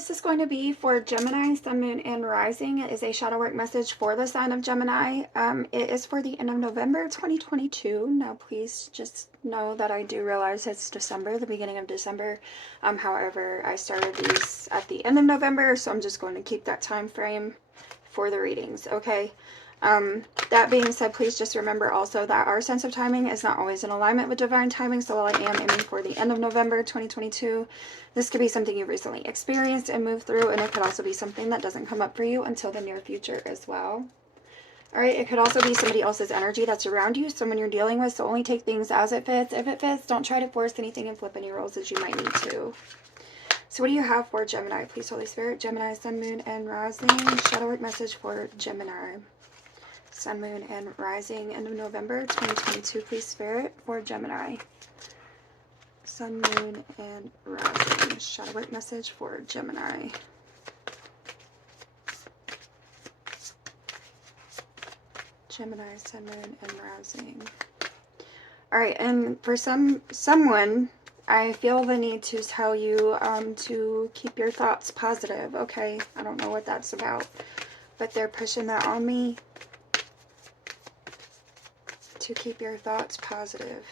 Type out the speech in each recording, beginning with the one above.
this is going to be for Gemini, Sun, Moon, and Rising. It is a shadow work message for the sign of Gemini. It is for the end of November 2022. Now, please just know that I do realize it's December, the beginning of December. However, I started these at the end of November, so I'm just going to keep that time frame for the readings, okay? That being said, please just remember also that our sense of timing is not always in alignment with divine timing. So while I am aiming for the end of November 2022, this could be something you've recently experienced and moved through, and it could also be something that doesn't come up for you until the near future as well. All right, it could also be somebody else's energy that's around you, someone you're dealing with, so only take things as it fits. If it fits, don't try to force anything and flip any roles as you might need to. So what do you have for Gemini? Please, Holy Spirit, Gemini, Sun, Moon, and Rising. Shadow work message for Gemini. Sun, Moon, and Rising, end of November 2022, please, Spirit, for Gemini. Sun, Moon, and Rising. Shadow work message for Gemini. Gemini, Sun, Moon, and Rising. Alright, and for someone, I feel the need to tell you to keep your thoughts positive, okay? I don't know what that's about, but they're pushing that on me. To keep your thoughts positive.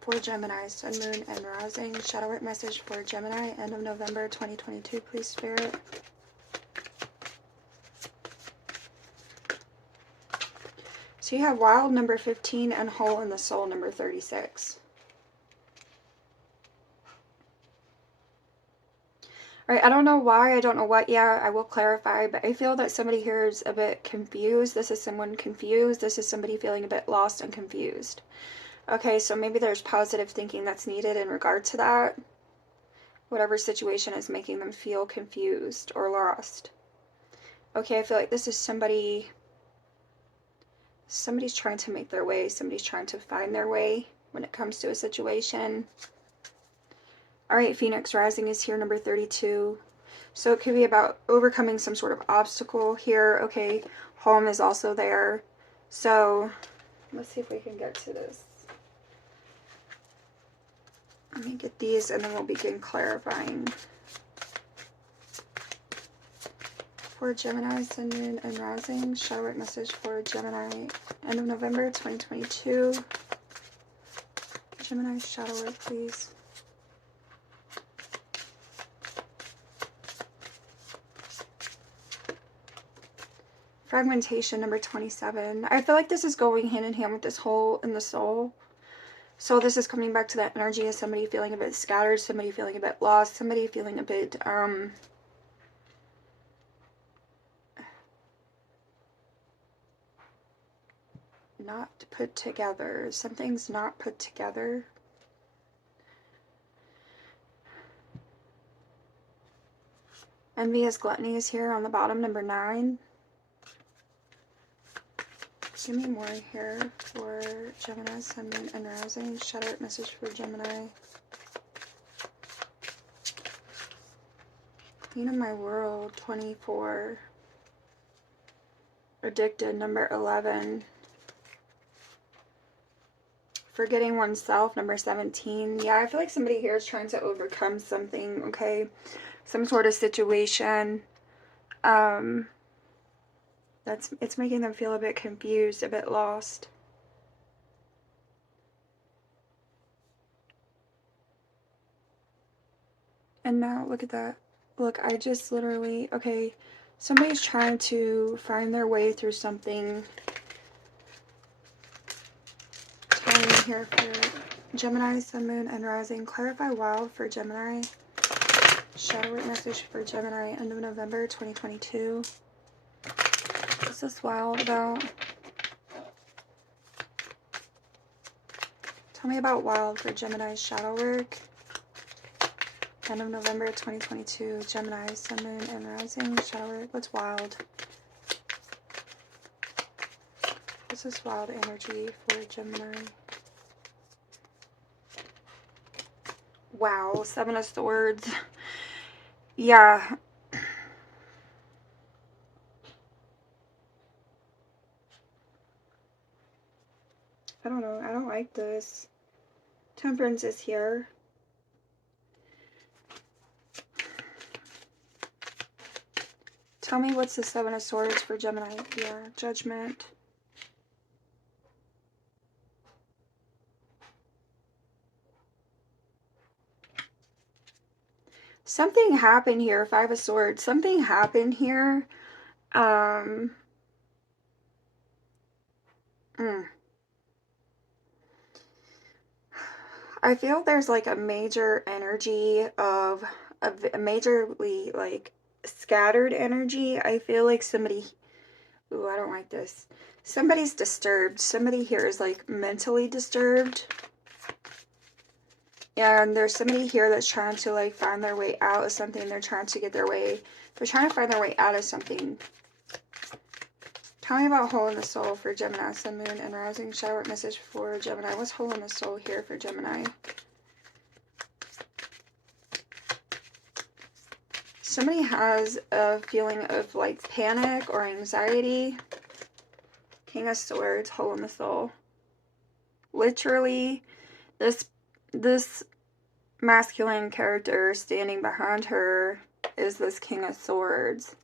For Gemini, Sun, Moon, and Rising. Shadow work message for Gemini, end of November 2022, please, Spirit. So you have Wild, number 15, and Hole in the Soul, number 36. Alright, I don't know why, I don't know what yet, I will clarify, but I feel that somebody here is a bit confused. This is someone confused. This is somebody feeling a bit lost and confused. Okay, so maybe there's positive thinking that's needed in regard to that. Whatever situation is making them feel confused or lost. Okay, I feel like this is somebody's trying to make their way. Somebody's trying to find their way when it comes to a situation. Alright, Phoenix Rising is here, number 32. So it could be about overcoming some sort of obstacle here. Okay, home is also there. So let's see if we can get to this. Let me get these and then we'll begin clarifying. For Gemini, Sun, Moon, and Rising, shadow work message for Gemini, end of November 2022. Gemini, shadow work, please. Fragmentation, number 27. I feel like this is going hand in hand with this hole in the soul. So this is coming back to that energy of somebody feeling a bit scattered, somebody feeling a bit lost, somebody feeling a bit, not put together. Something's not put together. Envious Gluttony is here on the bottom, number 9. Give me more here for Gemini, Sun, Moon, and Rising. Shadow work message for Gemini. Queen of My World, 24. Addicted, number 11. Forgetting Oneself, number 17. Yeah, I feel like somebody here is trying to overcome something, okay? Some sort of situation. It's making them feel a bit confused, a bit lost. And now, look at that. Look, I just literally, okay, somebody's trying to find their way through something. Tell me here for Gemini, Sun, Moon, and Rising. Clarify Wild for Gemini. Shadow work message for Gemini, end of November 2022. What's this Wild about? Tell me about Wild for Gemini's shadow work. End of November 2022. Gemini, Sun, Moon, and Rising. Shadow work. What's Wild? What's this Wild energy for Gemini? Wow, 7 of Swords. Yeah. I don't know. I don't like this. Temperance is here. Tell me what's the Seven of Swords for Gemini. Yeah, Judgment. Something happened here. Five of Swords. Something happened here. I feel there's like a major energy of a majorly like scattered energy. I feel like somebody, ooh, I don't like this. Somebody's disturbed. Somebody here is like mentally disturbed. And there's somebody here that's trying to like find their way out of something. They're trying to get their way. They're trying to find their way out of something. Tell me about Hole in the Soul for Gemini, Sun, Moon, and Rising. Shower message for Gemini. What's Hole in the Soul here for Gemini? Somebody has a feeling of like panic or anxiety. King of Swords, Hole in the Soul. Literally, this masculine character standing behind her is this King of Swords.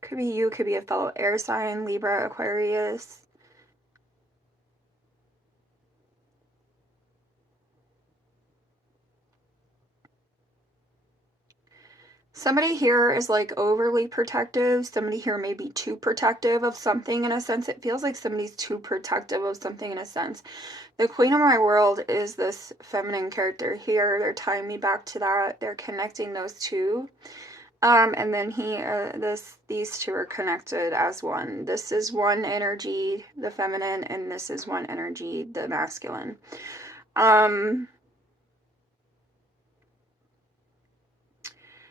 Could be you, could be a fellow air sign, Libra, Aquarius. Somebody here is like overly protective. Somebody here may be too protective of something in a sense. It feels like somebody's too protective of something in a sense. The Queen of my world is this feminine character here. They're tying me back to that. They're connecting those two. And then these two are connected as one. This is one energy, the feminine, and this is one energy, the masculine.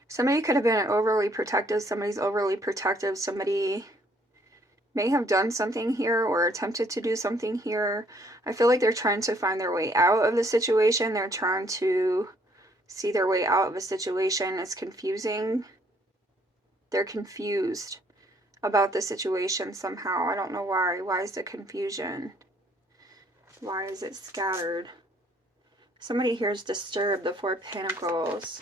Somebody could have been overly protective. Somebody's overly protective. Somebody may have done something here or attempted to do something here. I feel like they're trying to find their way out of the situation. They're trying to see their way out of a situation. It's confusing. They're confused about the situation somehow. I don't know why. Why is the confusion? Why is it scattered? Somebody here is disturbed. The Four of Pentacles.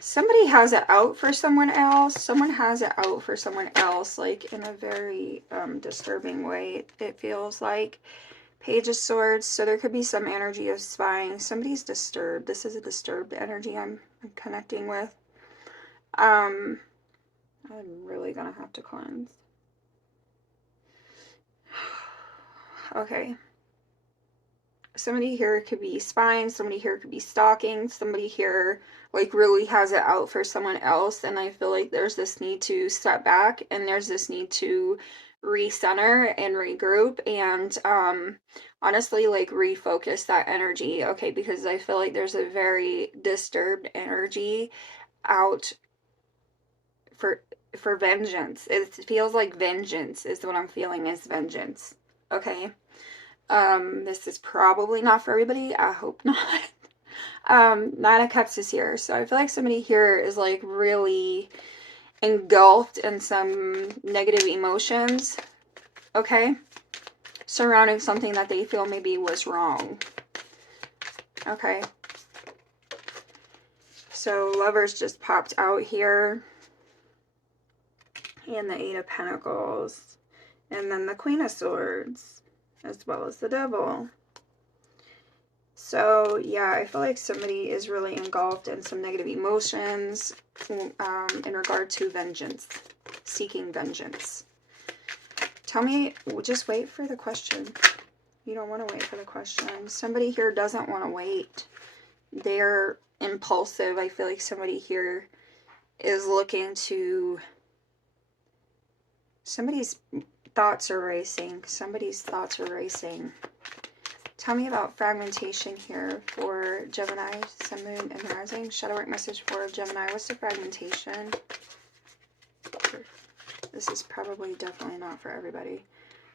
Somebody has it out for someone else. Someone has it out for someone else, like in a very disturbing way, it feels like. Page of Swords. So there could be some energy of spying. Somebody's disturbed. This is a disturbed energy I'm connecting with. I'm really gonna have to cleanse. Okay. Somebody here could be spying. Somebody here could be stalking. Somebody here like really has it out for someone else. And I feel like there's this need to step back and there's this need to recenter and regroup and honestly like refocus that energy. Okay, because I feel like there's a very disturbed energy out for vengeance. It feels like vengeance is what I'm feeling, is vengeance. Okay. This is probably not for everybody. I hope not. Nine of Cups is here. So I feel like somebody here is like really engulfed in some negative emotions. Okay. Surrounding something that they feel maybe was wrong. Okay. So Lovers just popped out here. And the Eight of Pentacles. And then the Queen of Swords. As well as the Devil. So yeah, I feel like somebody is really engulfed in some negative emotions in regard to vengeance. Seeking vengeance. Tell me, just wait for the question. You don't want to wait for the question. Somebody here doesn't want to wait. They're impulsive. I feel like somebody here is looking to... Somebody's thoughts are racing. Somebody's thoughts are racing. Tell me about fragmentation here for Gemini, Sun, Moon, and Rising. Shadow work message for Gemini. What's the fragmentation? This is probably definitely not for everybody.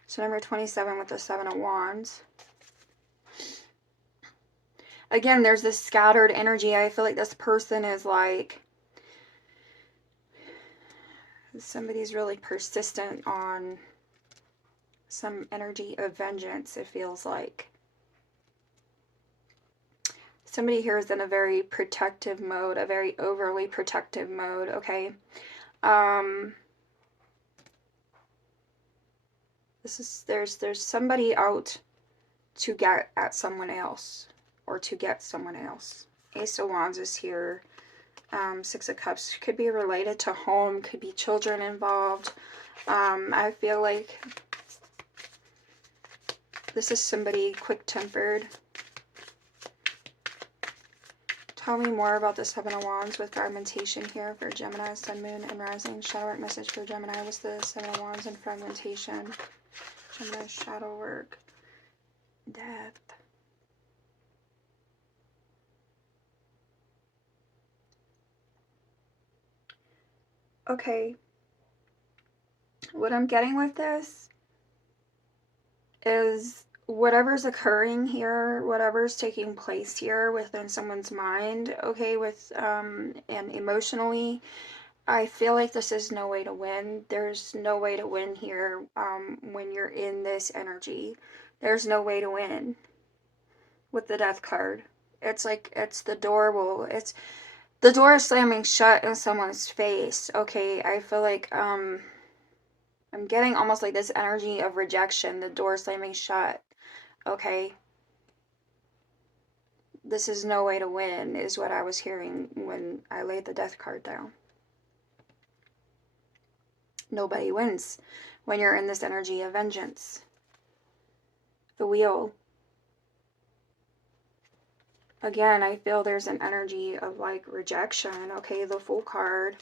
So number 27 with the Seven of Wands. Again, there's this scattered energy. I feel like this person is like... Somebody's really persistent on some energy of vengeance, it feels like. Somebody here is in a very protective mode, a very overly protective mode, okay? Um, there's somebody out to get at someone else, or to get someone else. Ace of Wands is here. Six of Cups could be related to home, could be children involved. I feel like this is somebody quick-tempered. Tell me more about the Seven of Wands with fragmentation here for Gemini, Sun, Moon, and Rising. Shadow work message for Gemini was the Seven of Wands and fragmentation. Gemini shadow work. Death. Okay. What I'm getting with this is whatever's occurring here, whatever's taking place here within someone's mind, okay, and emotionally, I feel like this is no way to win. There's no way to win here when you're in this energy. There's no way to win with the Death card. It's like it's the door is slamming shut in someone's face. Okay, I feel like I'm getting almost like this energy of rejection, the door slamming shut. Okay. This is no way to win is what I was hearing when I laid the Death card down. Nobody wins when you're in this energy of vengeance. The Wheel. Again, I feel there's an energy of like rejection. Okay, the Fool card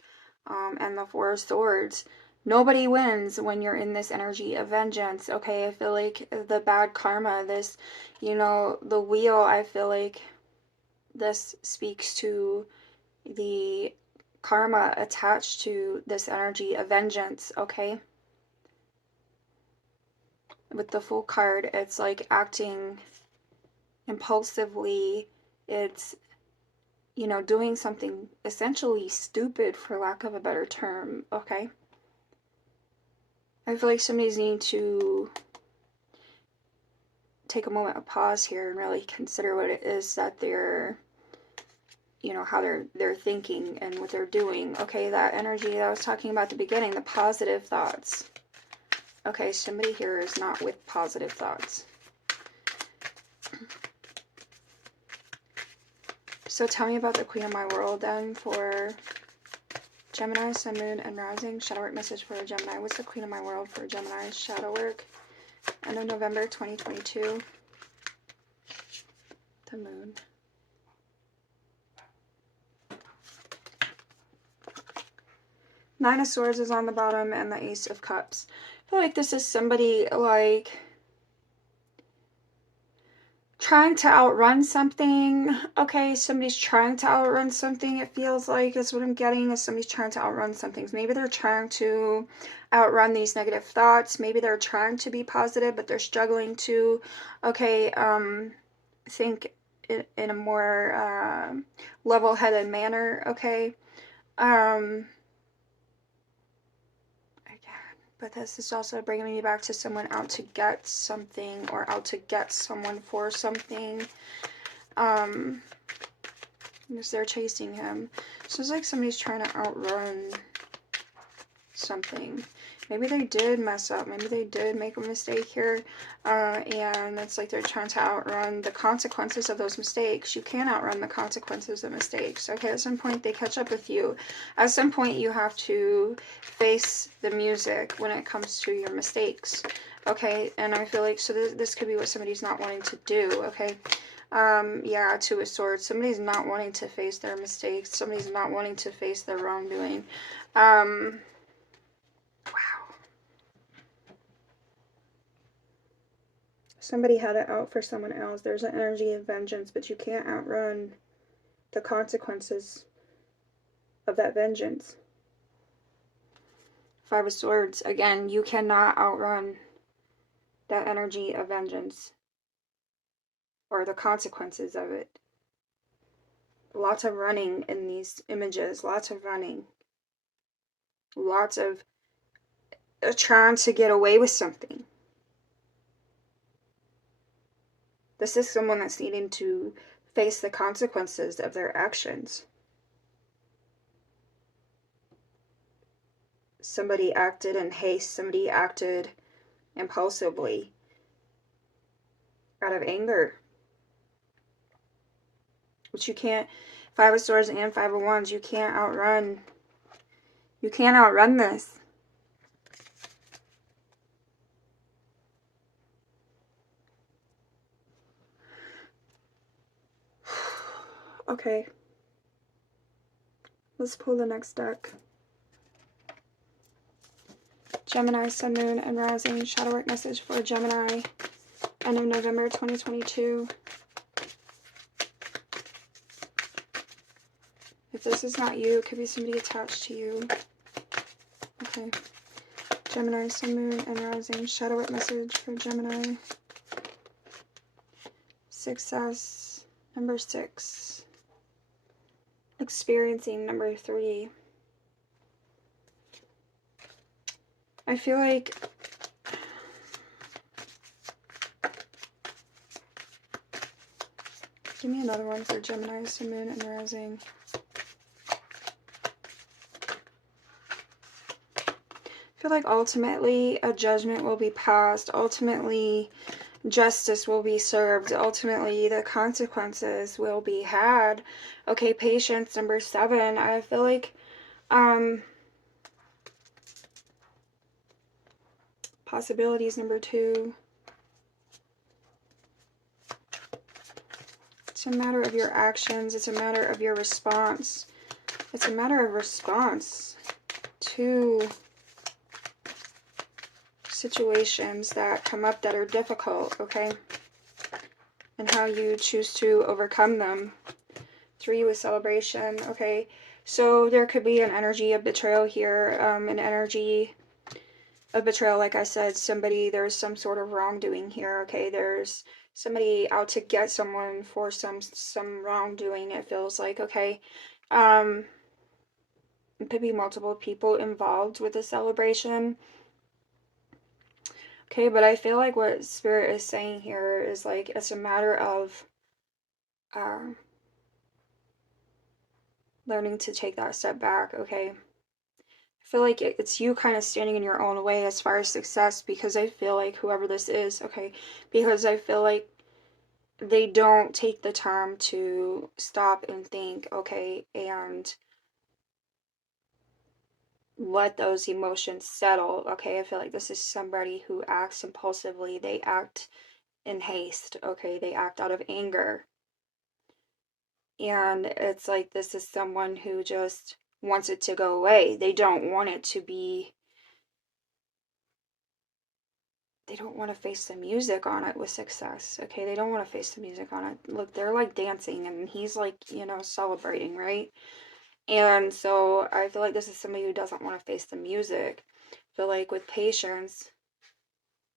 and the Four of Swords. Nobody wins when you're in this energy of vengeance. Okay, I feel like the bad karma, this, the Wheel, I feel like this speaks to the karma attached to this energy of vengeance, okay? With the Fool card, it's like acting impulsively. It's, doing something essentially stupid, for lack of a better term, okay? I feel like somebody's needing to take a moment of pause here and really consider what it is that they're, how they're thinking and what they're doing. Okay, that energy that I was talking about at the beginning, the positive thoughts. Okay, somebody here is not with positive thoughts. So tell me about the Queen of my world then for Gemini, Sun, Moon, and Rising. Shadow work message for Gemini. What's the Queen of my world for Gemini? Shadow work. End of November 2022. The Moon. Nine of Swords is on the bottom and the Ace of Cups. I feel like this is somebody like trying to outrun something. Okay, somebody's trying to outrun something, it feels like, is what I'm getting, is somebody's trying to outrun something. Maybe they're trying to outrun these negative thoughts. Maybe they're trying to be positive, but they're struggling to, okay, think in a more level-headed manner, okay? But this is also bringing me back to someone out to get something, or out to get someone for something. Because they're chasing him. So it's like somebody's trying to outrun something. Maybe they did mess up. Maybe they did make a mistake here. And it's like they're trying to outrun the consequences of those mistakes. You can't outrun the consequences of mistakes. Okay, at some point they catch up with you. At some point you have to face the music when it comes to your mistakes. Okay, and I feel like, so this could be what somebody's not wanting to do. Okay. Yeah, Two of Swords. Somebody's not wanting to face their mistakes. Somebody's not wanting to face their wrongdoing. Wow. Somebody had it out for someone else. There's an energy of vengeance, but you can't outrun the consequences of that vengeance. Five of Swords. Again, you cannot outrun that energy of vengeance or the consequences of it. Lots of running in these images. Lots of running. Lots of trying to get away with something. This is someone that's needing to face the consequences of their actions. Somebody acted in haste, somebody acted impulsively out of anger. But you can't, Five of Swords and Five of Wands, you can't outrun this. Okay. Let's pull the next deck. Gemini, Sun, Moon, and Rising. Shadow work message for Gemini. End of November 2022. If this is not you, it could be somebody attached to you. Okay. Gemini, Sun, Moon, and Rising. Shadow work message for Gemini. Success. Number 6. Experiencing. Number 3. I feel like give me another one for Gemini, Sun, Moon, and Rising. I feel like ultimately a judgment will be passed. Ultimately, justice will be served. Ultimately, the consequences will be had. Okay, patience, number 7. I feel like possibilities, number 2. It's a matter of your actions. It's a matter of your response. It's a matter of response to situations that come up that are difficult, okay? And how you choose to overcome them. 3 with celebration, okay? So there could be an energy of betrayal here, an energy of betrayal, like I said, there's some sort of wrongdoing here, okay? There's somebody out to get someone for some wrongdoing, it feels like, okay? It could be multiple people involved with the celebration. Okay, but I feel like what Spirit is saying here is like it's a matter of learning to take that step back, okay? I feel like it's you kind of standing in your own way as far as success, because I feel like whoever this is, okay, because I feel like they don't take the time to stop and think, okay, and let those emotions settle, okay? I feel like this is somebody who acts impulsively. They act in haste, okay? They act out of anger. And it's like this is someone who just wants it to go away. They don't want it to be, they don't want to face the music on it with success, okay? They don't want to face the music on it. Look, they're like dancing and he's like, you know, celebrating, right? And so I feel like this is somebody who doesn't want to face the music. I feel like with patience,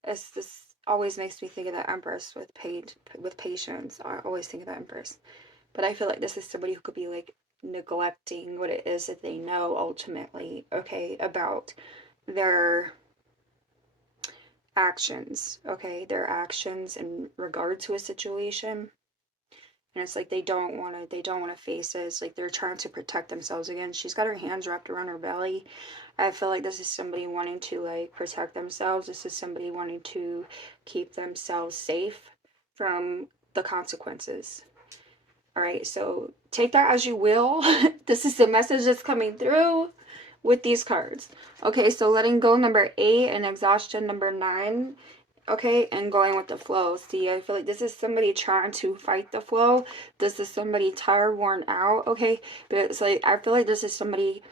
this always makes me think of the Empress with patience. I always think of the Empress. But I feel like this is somebody who could be like neglecting what it is that they know ultimately, okay, about their actions, okay, their actions in regard to a situation. And it's like they don't want to face it. It's like they're trying to protect themselves. Again, she's got her hands wrapped around her belly. I feel like this is somebody wanting to like protect themselves. This is somebody wanting to keep themselves safe from the consequences. All right, so take that as you will. This is the message that's coming through with these cards. Okay, so letting go, number 8, and exhaustion, number 9. Okay, and going with the flow. See, I feel like this is somebody trying to fight the flow. This is somebody tired, worn out, okay? But it's like, I feel like this is somebody,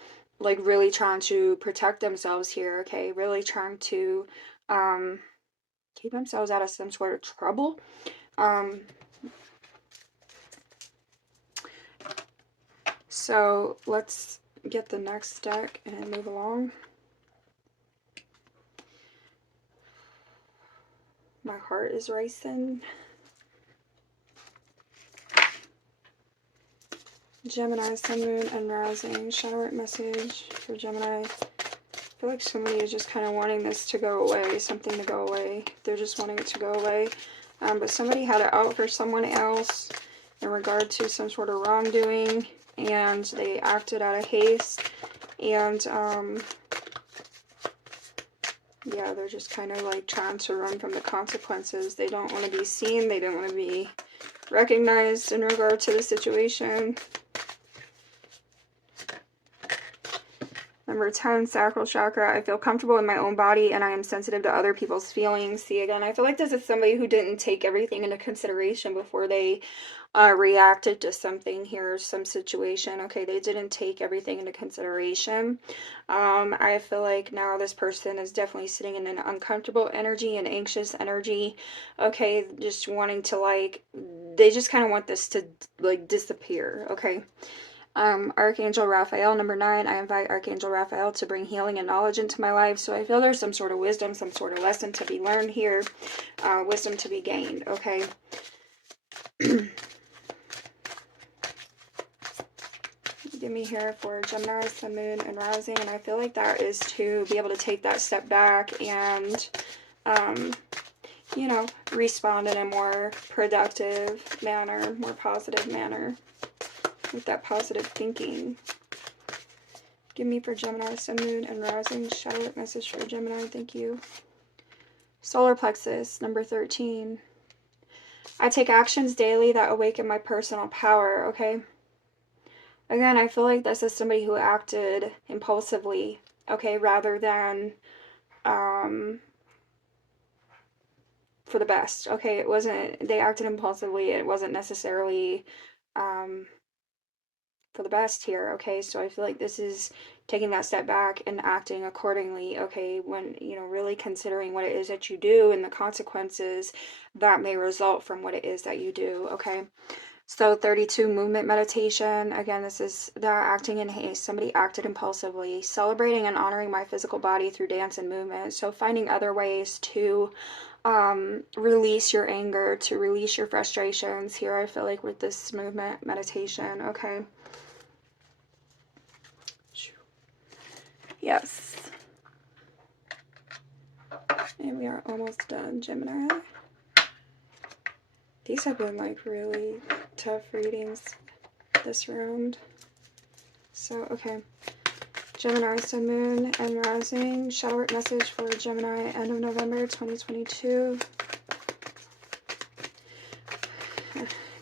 like, really trying to protect themselves here, okay? Really trying to, keep themselves out of some sort of trouble. So, let's get the next deck and move along. My heart is racing. Gemini, Sun, Moon, and Rising. Shadow work message for Gemini. I feel like somebody is just kind of wanting this to go away, something to go away. They're just wanting it to go away. But somebody had it out for someone else. in regard to some sort of wrongdoing, and they acted out of haste, and yeah, they're just kind of like trying to run from the consequences. They don't want to be seen, they don't want to be recognized in regard to the situation. Number 10, sacral chakra. I feel comfortable in my own body and I am sensitive to other people's feelings. See, again, I feel like this is somebody who didn't take everything into consideration before they reacted to something here, some situation. Okay, they didn't take everything into consideration. I feel like now this person is definitely sitting in an uncomfortable energy, an anxious energy. Okay, just wanting to like, they just kind of want this to like disappear. Okay. Archangel Raphael, number 9, I invite Archangel Raphael to bring healing and knowledge into my life. So I feel there's some sort of wisdom, some sort of lesson to be learned here, wisdom to be gained, okay? Give me here for Gemini, Sun, Moon, and Rising, and I feel like that is to be able to take that step back and, you know, respond in a more productive manner, more positive manner, with that positive thinking. Give me for Gemini, Sun, Moon, and Rising. Shadow work message for Gemini. Thank you. Solar plexus, number 13. I take actions daily that awaken my personal power, okay? Again, I feel like this is somebody who acted impulsively, okay, rather than for the best, okay? It wasn't, they acted impulsively. It wasn't necessarily for the best here, okay? So I feel like this is taking that step back and acting accordingly, okay? When, you know, really considering what it is that you do and the consequences that may result from what it is that you do, okay? So 32, movement meditation. Again, this is that acting in haste. Somebody acted impulsively. Celebrating and honoring my physical body through dance and movement. So finding other ways to release your anger, to release your frustrations here, I feel like, with this movement meditation, okay? Yes. And we are almost done, Gemini. These have been like really tough readings this round. So, okay. Gemini, Sun, Moon, and Rising. Shadow work message for Gemini, end of November 2022.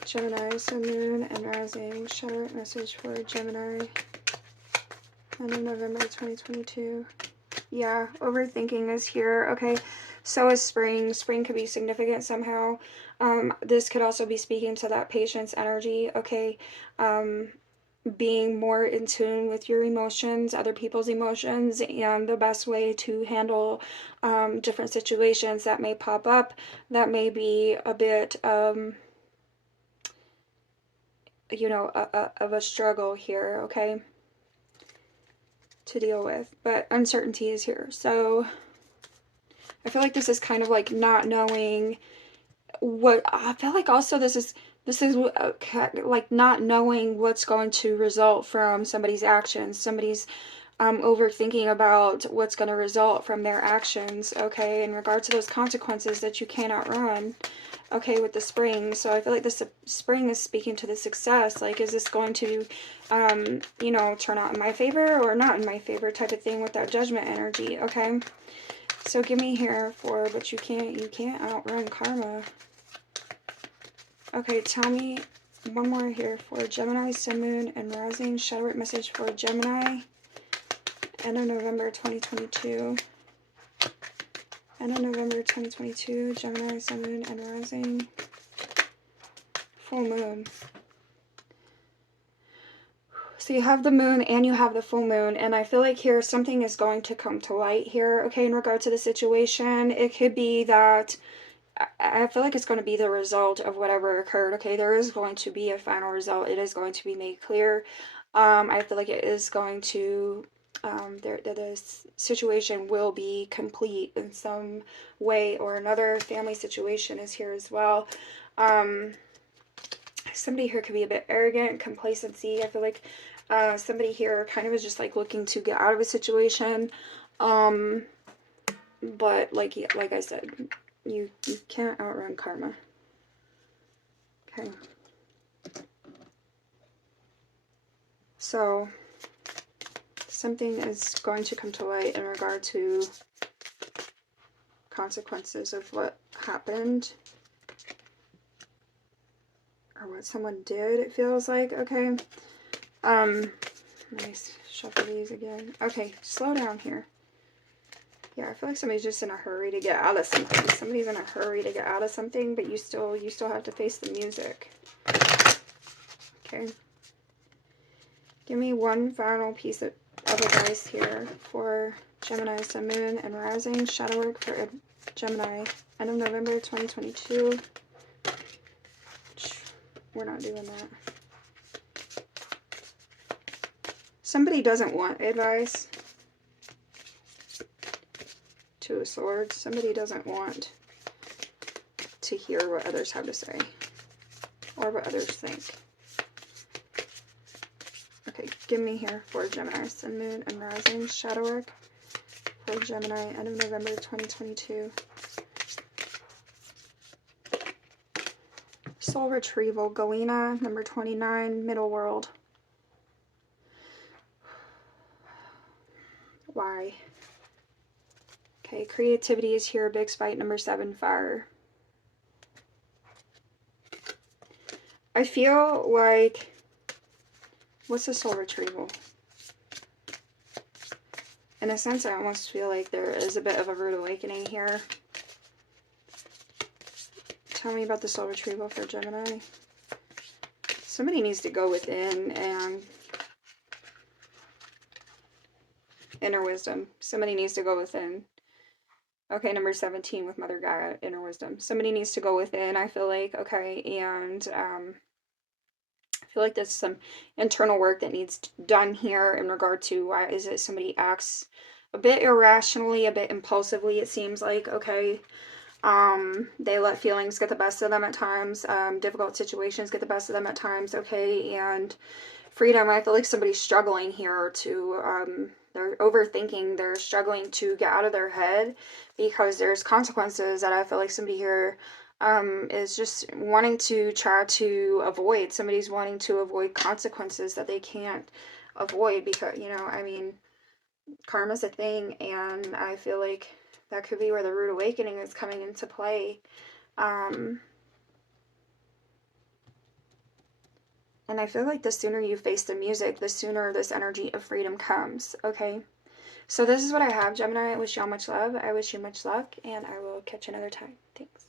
Gemini, Sun, Moon, and Rising. Shadow work message for Gemini, end of November 2022. Yeah, overthinking is here. Okay, so is spring. Spring could be significant somehow. This could also be speaking to that patience energy. Okay, being more in tune with your emotions, other people's emotions, and the best way to handle different situations that may pop up that may be a bit, you know, of a struggle here, okay, to deal with. But uncertainty is here. So I feel like this is kind of like not knowing what, I feel like also this is like not knowing what's going to result from somebody's actions. Somebody's overthinking about what's going to result from their actions, okay, in regard to those consequences that you cannot run, okay, with the spring. So I feel like this spring is speaking to the success, like, is this going to, you know, turn out in my favor or not in my favor type of thing with that judgment energy, okay? So give me here for, but you can't outrun karma. Okay, tell me one more here for Gemini, Sun, Moon, and Rising. Shadow work message for Gemini, end of November 2022. End of November 2022, Gemini, Sun, Moon, and Rising. Full moon. So you have the moon and you have the full moon, and I feel like here something is going to come to light here, okay, in regard to the situation. It could be that, I feel like it's going to be the result of whatever occurred, okay? There is going to be a final result. It is going to be made clear. I feel like it is going to, the situation will be complete in some way or another. Family situation is here as well. Somebody here could be a bit arrogant, complacency. I feel like somebody here kind of is just like looking to get out of a situation. But like I said, you can't outrun karma. Okay. So something is going to come to light in regard to consequences of what happened or what someone did, it feels like. Okay. Let me shuffle these again. Okay, slow down here. Yeah, I feel like somebody's just in a hurry to get out of something. Somebody's in a hurry to get out of something, but you still have to face the music. Okay. Give me one final piece of advice here for Gemini, Sun, Moon, and Rising. Shadow work for Gemini. End of November 2022. We're not doing that. Somebody doesn't want advice. Two of Swords. Somebody doesn't want to hear what others have to say or what others think. Okay, give me here for Gemini, Sun, Moon, and Rising. Shadow work for Gemini, end of November 2022. Soul retrieval, Galena, number 29, middle world. Why? Okay, creativity is here, big spite, number 7, fire. I feel like, what's the soul retrieval? In a sense, I almost feel like there is a bit of a rude awakening here. Tell me about the soul retrieval for Gemini. Somebody needs to go within and inner wisdom. Somebody needs to go within. Okay, number 17 with Mother Gaia, inner wisdom. Somebody needs to go within, I feel like, okay, and I feel like there's some internal work that needs done here in regard to why is it somebody acts a bit irrationally, a bit impulsively, it seems like, okay. They let feelings get the best of them at times, difficult situations get the best of them at times, okay, and freedom, I feel like somebody's struggling here to, they're overthinking, they're struggling to get out of their head because there's consequences that I feel like somebody here is just wanting to try to avoid. Somebody's wanting to avoid consequences that they can't avoid because, you know, I mean, karma's a thing, and I feel like that could be where the rude awakening is coming into play. And I feel like the sooner you face the music, the sooner this energy of freedom comes, okay? So this is what I have, Gemini. I wish y'all much love. I wish you much luck, and I will catch you another time. Thanks.